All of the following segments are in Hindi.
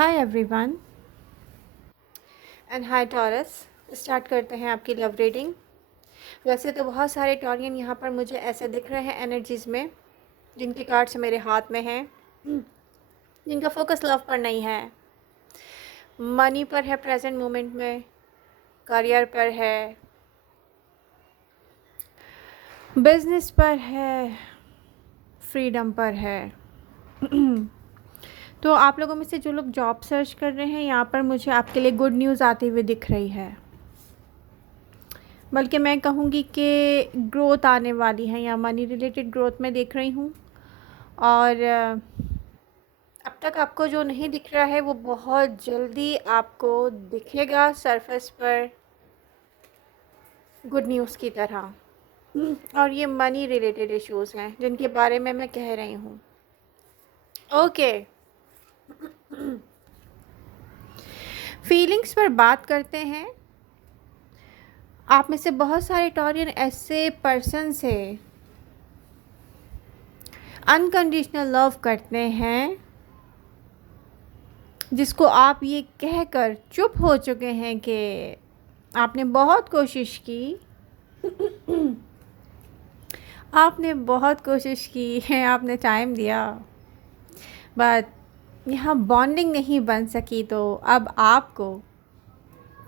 Hi everyone and hi taurus. Start करते हैं आपकी लव रीडिंग। वैसे तो बहुत सारे टॉरियन यहाँ पर मुझे ऐसे दिख रहे हैं एनर्जीज़ में, जिनके कार्ड्स मेरे हाथ में हैं, जिनका फोकस लव पर नहीं है, मनी पर है प्रेजेंट मोमेंट में, करियर पर है, बिजनेस पर है, फ्रीडम पर है। तो आप लोगों में से जो लोग जॉब सर्च कर रहे हैं, यहाँ पर मुझे आपके लिए गुड न्यूज़ आती हुई दिख रही है। बल्कि मैं कहूँगी कि ग्रोथ आने वाली है, या मनी रिलेटेड ग्रोथ में देख रही हूँ। और अब तक आपको जो नहीं दिख रहा है वो बहुत जल्दी आपको दिखेगा सरफेस पर, गुड न्यूज़ की तरह। और ये मनी रिलेटेड इश्यूज़ हैं जिनके बारे में मैं कह रही हूँ। ओके, फीलिंग्स पर बात करते हैं। आप में से बहुत सारे टॉरियन ऐसे पर्सन से अनकंडीशनल लव करते हैं जिसको आप ये कहकर चुप हो चुके हैं कि आपने बहुत कोशिश की, आपने बहुत कोशिश की है, आपने टाइम दिया, बट यहाँ बॉन्डिंग नहीं बन सकी। तो अब आपको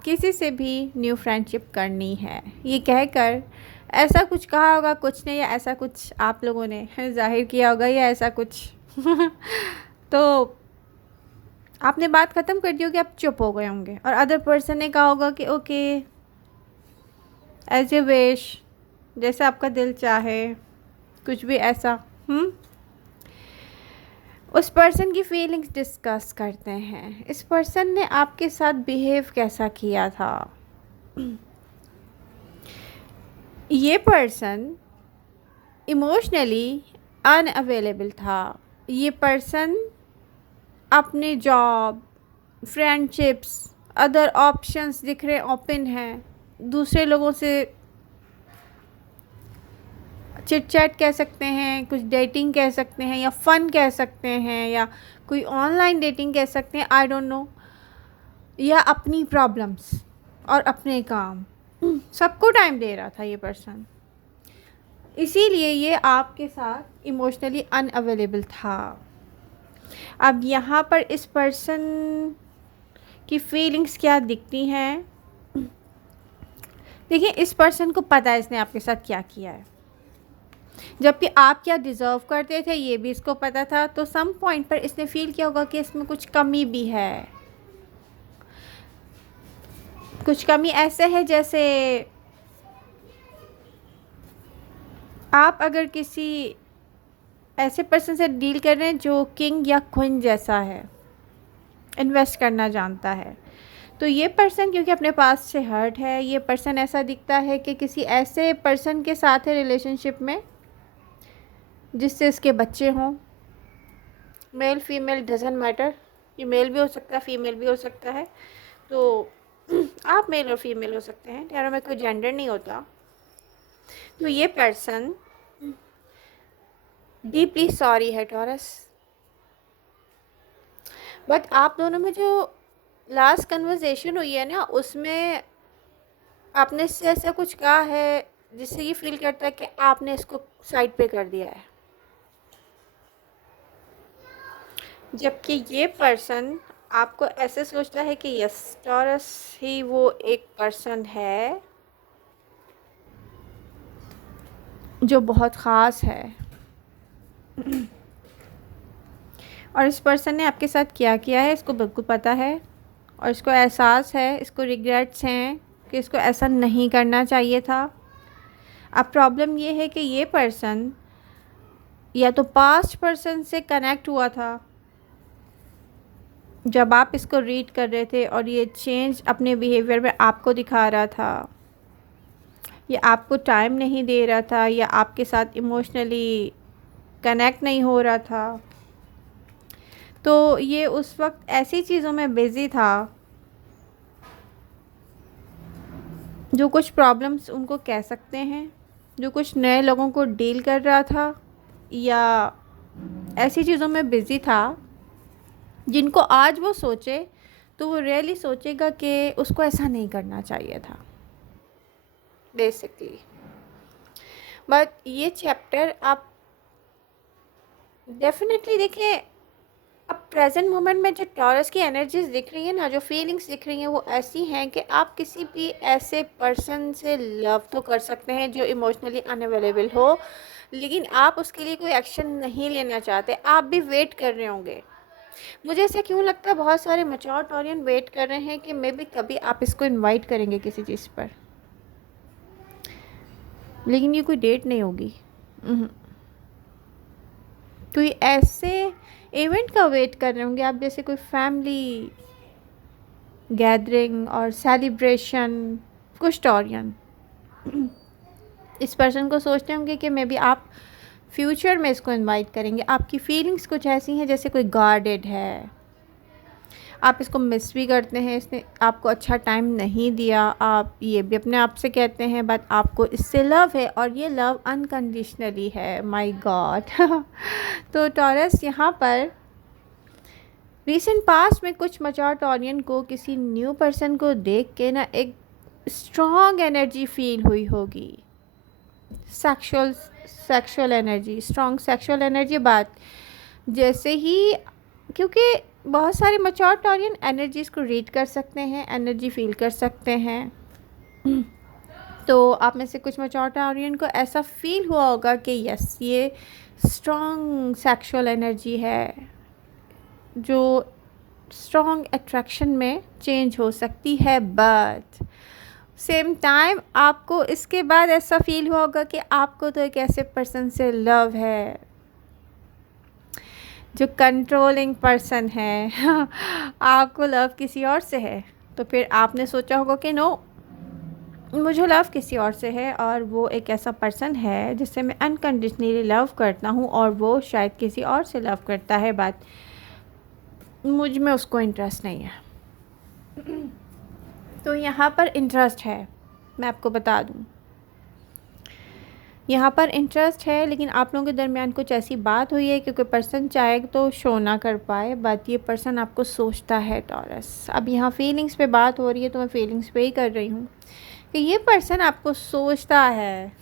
किसी से भी न्यू फ्रेंडशिप करनी है, ये कहकर ऐसा कुछ कहा होगा, कुछ नहीं, या ऐसा कुछ आप लोगों ने जाहिर किया होगा, या ऐसा कुछ तो आपने बात ख़त्म कर दी होगी, आप चुप हो गए होंगे, और अदर पर्सन ने कहा होगा कि ओके, एज ए विश, जैसा आपका दिल चाहे, कुछ भी ऐसा। उस पर्सन की फीलिंग्स डिस्कस करते हैं। इस पर्सन ने आपके साथ बिहेव कैसा किया था। ये पर्सन इमोशनली अनअवेलेबल था। ये पर्सन अपने जॉब, फ्रेंडशिप्स, अदर ऑप्शंस दिख रहे ओपन हैं, दूसरे लोगों से चिट चैट कह सकते हैं, कुछ डेटिंग कह सकते हैं, या फ़न कह सकते हैं, या कोई ऑनलाइन डेटिंग कह सकते हैं, आई डोंट नो, या अपनी प्रॉब्लम्स और अपने काम, सबको टाइम दे रहा था ये पर्सन। इसीलिए ये आपके साथ इमोशनली अनअवेलेबल था। अब यहाँ पर इस पर्सन की फीलिंग्स क्या दिखती हैं। देखिए, इस पर्सन को पता है इसने आपके साथ क्या किया है, जबकि आप क्या डिज़र्व करते थे ये भी इसको पता था। तो सम पॉइंट पर इसने फील किया होगा कि इसमें कुछ कमी भी है। कुछ कमी ऐसे है जैसे आप अगर किसी ऐसे पर्सन से डील कर रहे हैं जो किंग या क्वीन जैसा है, इन्वेस्ट करना जानता है, तो ये पर्सन क्योंकि अपने पास से हर्ट है, ये पर्सन ऐसा दिखता है कि किसी ऐसे पर्सन के साथ है रिलेशनशिप में जिससे इसके बच्चे हों। मेल फीमेल डजेंट मैटर, ये मेल भी हो सकता है, फीमेल भी हो सकता है। तो आप मेल और फीमेल हो सकते हैं, यार में कोई जेंडर नहीं होता। तो ये पर्सन डीपली सॉरी है टॉरस, बट आप दोनों में जो लास्ट कन्वर्सेशन हुई है ना, उसमें आपने इससे ऐसा कुछ कहा है जिससे ये फील करता है कि आपने इसको साइड पे कर दिया है, जबकि ये पर्सन आपको ऐसे सोचता है कि यस टॉरस ही वो एक पर्सन है जो बहुत ख़ास है। और इस पर्सन ने आपके साथ क्या किया है इसको बिल्कुल पता है, और इसको एहसास है, इसको रिग्रेट्स हैं कि इसको ऐसा नहीं करना चाहिए था। अब प्रॉब्लम ये है कि ये पर्सन या तो पास्ट पर्सन से कनेक्ट हुआ था जब आप इसको रीड कर रहे थे, और ये चेंज अपने बिहेवियर में आपको दिखा रहा था, या आपको टाइम नहीं दे रहा था, या आपके साथ इमोशनली कनेक्ट नहीं हो रहा था। तो ये उस वक्त ऐसी चीज़ों में बिज़ी था जो कुछ प्रॉब्लम्स उनको कह सकते हैं, जो कुछ नए लोगों को डील कर रहा था, या ऐसी चीज़ों में बिज़ी था जिनको आज वो सोचे तो वो रियली सोचेगा कि उसको ऐसा नहीं करना चाहिए था बेसिकली। बट ये चैप्टर आप डेफिनेटली देखें। अब प्रेजेंट मोमेंट में जो टॉरस की एनर्जीज दिख रही है ना, जो फीलिंग्स दिख रही हैं, वो ऐसी हैं कि आप किसी भी ऐसे पर्सन से लव तो कर सकते हैं जो इमोशनली अनअवेलेबल हो, लेकिन आप उसके लिए कोई एक्शन नहीं लेना चाहते, आप भी वेट कर रहे होंगे। मुझे ऐसा क्यों लगता है बहुत सारे मैच्योर टॉरियन वेट कर रहे हैं कि मे बी कभी आप इसको इनवाइट करेंगे किसी चीज़ पर, लेकिन ये कोई डेट नहीं होगी। तो ये ऐसे इवेंट का वेट कर रहे होंगे आप, जैसे कोई फैमिली गैदरिंग और सेलिब्रेशन। कुछ टॉरियन इस पर्सन को सोचते होंगे कि मे बी आप फ्यूचर में इसको इनवाइट करेंगे। आपकी फीलिंग्स कुछ ऐसी हैं जैसे कोई गार्डेड है, आप इसको मिस भी करते हैं, इसने आपको अच्छा टाइम नहीं दिया, आप ये भी अपने आप से कहते हैं, बट आपको इससे लव है और ये लव अनकंडीशनली है। My God. तो टॉरस यहाँ पर रीसेंट पास्ट में कुछ मैच्योर टॉरियन को किसी न्यू पर्सन को देख के ना एक स्ट्रॉन्ग एनर्जी फील हुई होगी, sexual energy, strong sexual energy. बात जैसे ही, क्योंकि बहुत सारे मैच्योर टॉरियन एनर्जीज को रीड कर सकते हैं, एनर्जी फील कर सकते हैं। तो आप में से कुछ मैच्योर टॉरियन को ऐसा फील हुआ होगा कि यस, ये स्ट्रॉन्ग सेक्सुअल एनर्जी है जो स्ट्रॉन्ग अट्रैक्शन में चेंज हो सकती है। बट सेम टाइम आपको इसके बाद ऐसा फील हुआ होगा कि आपको तो एक ऐसे पर्सन से लव है जो कंट्रोलिंग पर्सन है। आपको लव किसी और से है, तो फिर आपने सोचा होगा कि नो, मुझे लव किसी और से है और वो एक ऐसा पर्सन है जिससे मैं अनकंडीशनली लव करता हूँ और वो शायद किसी और से लव करता है, बात मुझ में उसको इंटरेस्ट नहीं है। तो यहाँ पर इंटरेस्ट है, मैं आपको बता दूँ, यहाँ पर इंटरेस्ट है, लेकिन आप लोगों के दरमियान कुछ ऐसी बात हुई है कि कोई पर्सन चाहे तो शो ना कर पाए, बट ये पर्सन आपको सोचता है टॉरस। अब यहाँ फीलिंग्स पे बात हो रही है तो मैं फीलिंग्स पे ही कर रही हूँ कि ये पर्सन आपको सोचता है।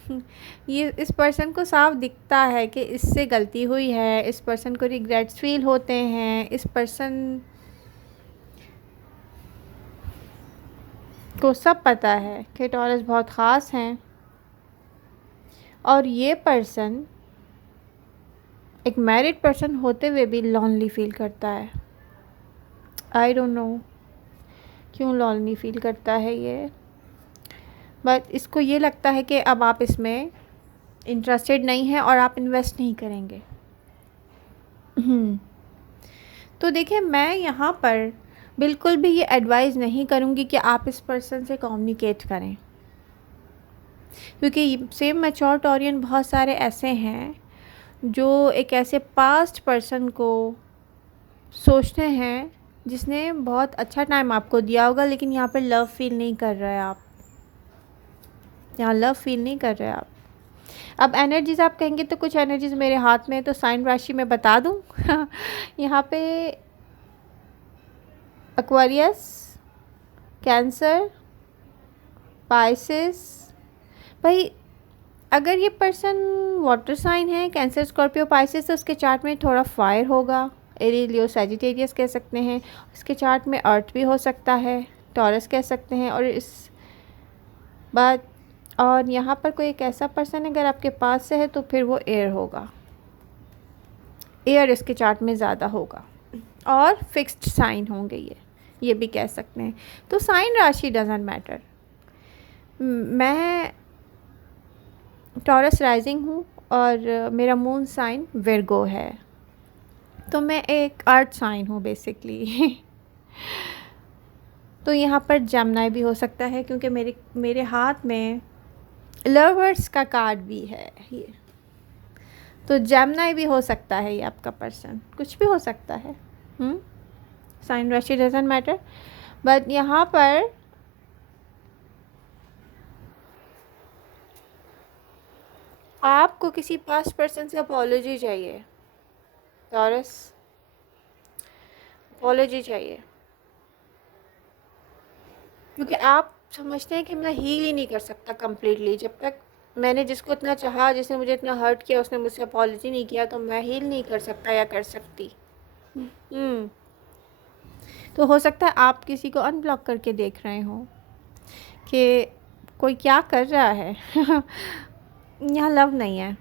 ये इस पर्सन को साफ दिखता है कि इससे गलती हुई है, इस पर्सन को रिग्रेट्स फील होते हैं, इस पर्सन को सब पता है कि टॉरस बहुत ख़ास हैं और ये पर्सन एक मैरिड पर्सन होते हुए भी लॉनली फील करता है। आई डोंट नो क्यों लॉनली फील करता है ये, बट इसको ये लगता है कि अब आप इसमें इंटरेस्टेड नहीं हैं और आप इन्वेस्ट नहीं करेंगे। तो देखिए, मैं यहाँ पर बिल्कुल भी ये एडवाइस नहीं करूँगी कि आप इस पर्सन से कम्युनिकेट करें, क्योंकि सेम मैच्योर टॉरियन बहुत सारे ऐसे हैं जो एक ऐसे पास्ट पर्सन को सोचते हैं जिसने बहुत अच्छा टाइम आपको दिया होगा, लेकिन यहाँ पर लव फील नहीं कर रहे हैं आप, यहाँ लव फील नहीं कर रहे हैं आप। अब एनर्जीज़ आप कहेंगे तो कुछ एनर्जीज़ मेरे हाथ में है, तो साइन राशि में बता दूँ। यहाँ पे एक्वेरियस, कैंसर, पाइसेस। भाई अगर ये पर्सन वाटर साइन है, कैंसर, स्कॉर्पियो, पाइसेस, तो उसके चार्ट में थोड़ा फायर होगा। एरीज, लियो, सैजिटेरियस कह सकते हैं। इसके चार्ट में अर्थ भी हो सकता है, टॉरस कह सकते हैं। और इस बात, और यहाँ पर कोई एक ऐसा पर्सन अगर आपके पास से है तो फिर वो एयर होगा, एयर इसके चार्ट में ज़्यादा होगा, और फिक्स्ड साइन होंगे ये भी कह सकते हैं। तो साइन राशि डजंट मैटर। मैं टॉरस राइजिंग हूँ और मेरा मून साइन विर्गो है, तो मैं एक अर्थ साइन हूँ बेसिकली। तो यहाँ पर जमनाई भी हो सकता है, क्योंकि मेरे हाथ में लवर्स का कार्ड भी है ये, तो जमनाई भी हो सकता है ये आपका पर्सन, कुछ भी हो सकता है। साइन राशि डजंट मैटर, बट यहाँ पर आपको किसी पास्ट पर्सन से अपॉलॉजी चाहिए टॉरस। अपॉलॉजी चाहिए, क्योंकि आप समझते हैं कि मैं हील ही नहीं कर सकता कम्प्लीटली। जब तक मैंने जिसको इतना चाहा, जिसने मुझे इतना हर्ट किया, उसने मुझसे अपॉलॉजी नहीं किया, तो मैं हील नहीं कर सकता या कर सकती। तो हो सकता है आप किसी को अनब्लॉक करके देख रहे हो कि कोई क्या कर रहा है। यहाँ लव नहीं है,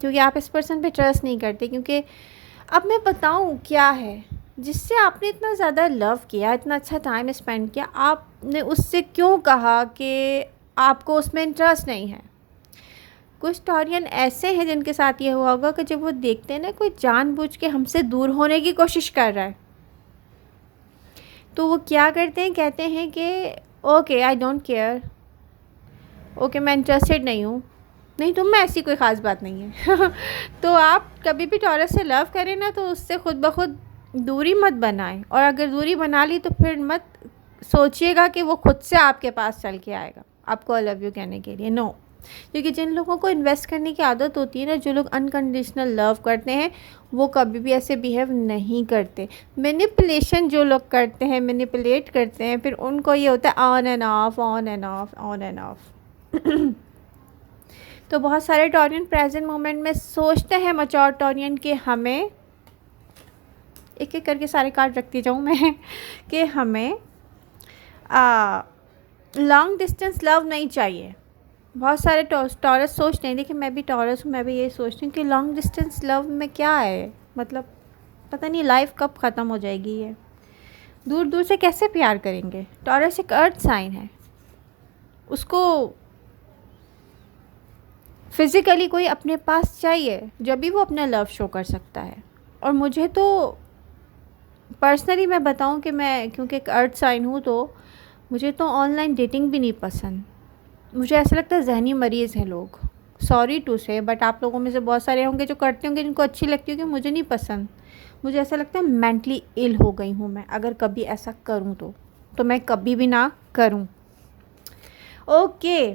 क्योंकि आप इस पर्सन पे ट्रस्ट नहीं करते। क्योंकि अब मैं बताऊँ क्या है, जिससे आपने इतना ज़्यादा लव किया, इतना अच्छा टाइम स्पेंड किया, आपने उससे क्यों कहा कि आपको उसमें इंटरेस्ट नहीं है। कुछ टॉरियन ऐसे हैं जिनके साथ ये हुआ होगा कि जब वो देखते हैं ना कोई जानबूझ के हमसे दूर होने की कोशिश कर रहा है, तो वो क्या करते हैं, कहते हैं कि okay I don't care, okay मैं इंटरेस्टेड नहीं हूँ, नहीं तुम में ऐसी कोई ख़ास बात नहीं है। तो आप कभी भी टॉरस से लव करें ना, तो उससे खुद ब खुद दूरी मत बनाएं। और अगर दूरी बना ली तो फिर मत सोचिएगा कि वो खुद से आपके पास चल के आएगा आपको आई लव यू कहने के लिए। नो, क्योंकि जिन लोगों को इन्वेस्ट करने की आदत होती है ना, जो लोग अनकंडीशनल लव करते हैं, वो कभी भी ऐसे बिहेव नहीं करते। मैनिपुलेशन जो लोग करते हैं, मैनिपुलेट करते हैं, फिर उनको ये होता है on end of, on end of, on end of. तो बहुत सारे टॉरियन प्रेजेंट मोमेंट में सोचते हैं, मैच्योर टॉरियन, कि हमें एक एक करके सारे कार्ड रखती जाऊँ मैं कि हमें लॉन्ग डिस्टेंस लव नहीं चाहिए। बहुत सारे टॉरस सोचते हैं, देखिए मैं भी टॉरस हूँ, मैं भी ये सोचती हूँ कि लॉन्ग डिस्टेंस लव में क्या है, मतलब पता नहीं लाइफ कब ख़त्म हो जाएगी, ये दूर दूर से कैसे प्यार करेंगे। टॉरस एक अर्थ साइन है, उसको फिज़िकली कोई अपने पास चाहिए, जब भी वो अपना लव शो कर सकता है। और मुझे तो पर्सनली मैं बताऊं कि मैं क्योंकि एक अर्थ साइन हूँ, तो मुझे तो ऑनलाइन डेटिंग भी नहीं पसंद। मुझे ऐसा लगता है जहनी मरीज़ हैं लोग, सॉरी टू से, बट आप लोगों में से बहुत सारे होंगे जो करते होंगे, जिनको अच्छी लगती होगी, मुझे नहीं पसंद। मुझे ऐसा लगता है मेंटली इल हो गई हूँ मैं अगर कभी ऐसा करूँ तो मैं कभी भी ना करूँ। ओके।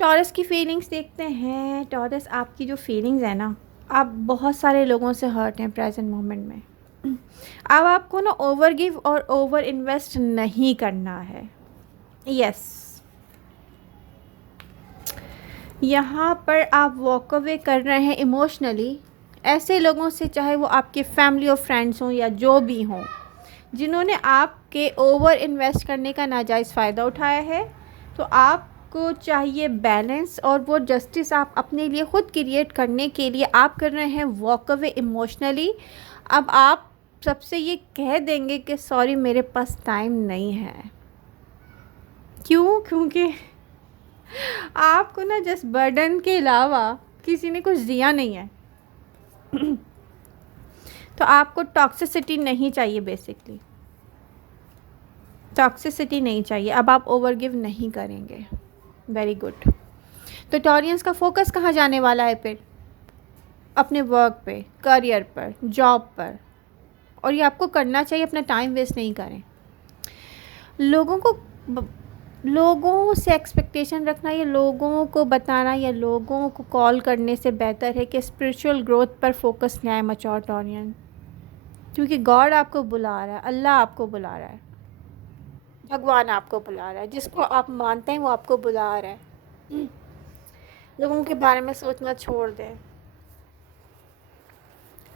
टॉरस की फीलिंग्स देखते हैं। टॉरस, आपकी जो फीलिंग्स है ना, आप बहुत सारे लोगों से हर्ट हैं प्रेजेंट मोमेंट में। अब आपको ना ओवर गिव और ओवर इन्वेस्ट नहीं करना है। यस, यहाँ पर आप वॉक अवे कर रहे हैं इमोशनली ऐसे लोगों से, चाहे वो आपके फैमिली और फ्रेंड्स हों या जो भी हों, जिन्होंने आपके ओवर इन्वेस्ट करने का नाजायज़ फ़ायदा उठाया है। तो आपको चाहिए बैलेंस, और वो जस्टिस आप अपने लिए ख़ुद क्रिएट करने के लिए आप कर रहे हैं वॉक अवे इमोशनली। अब आप सबसे ये कह देंगे कि सॉरी मेरे पास टाइम नहीं है। क्यों? क्योंकि आपको ना जस्ट बर्डन के अलावा किसी ने कुछ दिया नहीं है। तो आपको टॉक्सिसिटी नहीं चाहिए, बेसिकली टॉक्सिसिटी नहीं चाहिए। अब आप ओवर गिव नहीं करेंगे। Very good. तो टॉरियंस का फोकस कहाँ जाने वाला है फिर? अपने वर्क पे, करियर पर, जॉब पर, और ये आपको करना चाहिए। अपना टाइम वेस्ट नहीं करें। लोगों से एक्सपेक्टेशन रखना या लोगों को बताना या लोगों को कॉल करने से बेहतर है कि स्पिरिचुअल ग्रोथ पर फोकस लें मैच्योर टॉरियन, क्योंकि गॉड आपको बुला रहा है, अल्लाह आपको बुला रहा है, भगवान आपको बुला रहा है, जिसको आप मानते हैं वो आपको बुला रहा है। लोगों के बारे में सोचना छोड़ दें,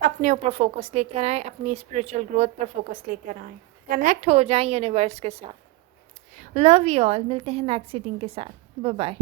अपने ऊपर फोकस लेकर आएँ, अपनी स्पिरिचुअल ग्रोथ पर फोकस लेकर आएँ, कनेक्ट हो जाएं यूनिवर्स के साथ। Love you all. मिलते हैं नेक्स्ट रीडिंग के साथ। Bye bye.